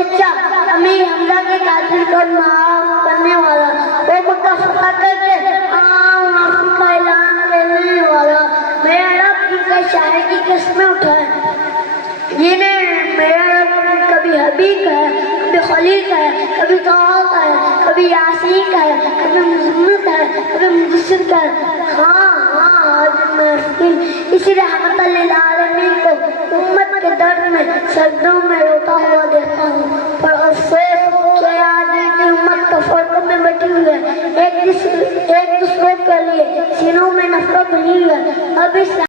چچا امیر حمزہ کے قاتل کو معاف کرنے والا، وہ مکہ فتح کر کے عام معافی کا اعلان کرنے والا، میرا رب جن کے شاعر کی قسمیں اٹھائے، جنہیں میرا رب کبھی حبیب ہے، کبھی خلیل ہے، کبھی طاعت ہے، کبھی یاسین ہے، کبھی مزمت ہے، کبھی مجسد ہے۔ ہاں آج میں اسی رحمت للعالمین کو امت کے درد میں سجدوں میں روتا ہوا دیکھتا ہوں، پر افسوس کہ آج ان کی امت تو فرقوں میں بٹی ہوئی ہے، ایک دوسرے کے لیے سینوں میں نفرت بنی ہوئی ہے۔ اب اس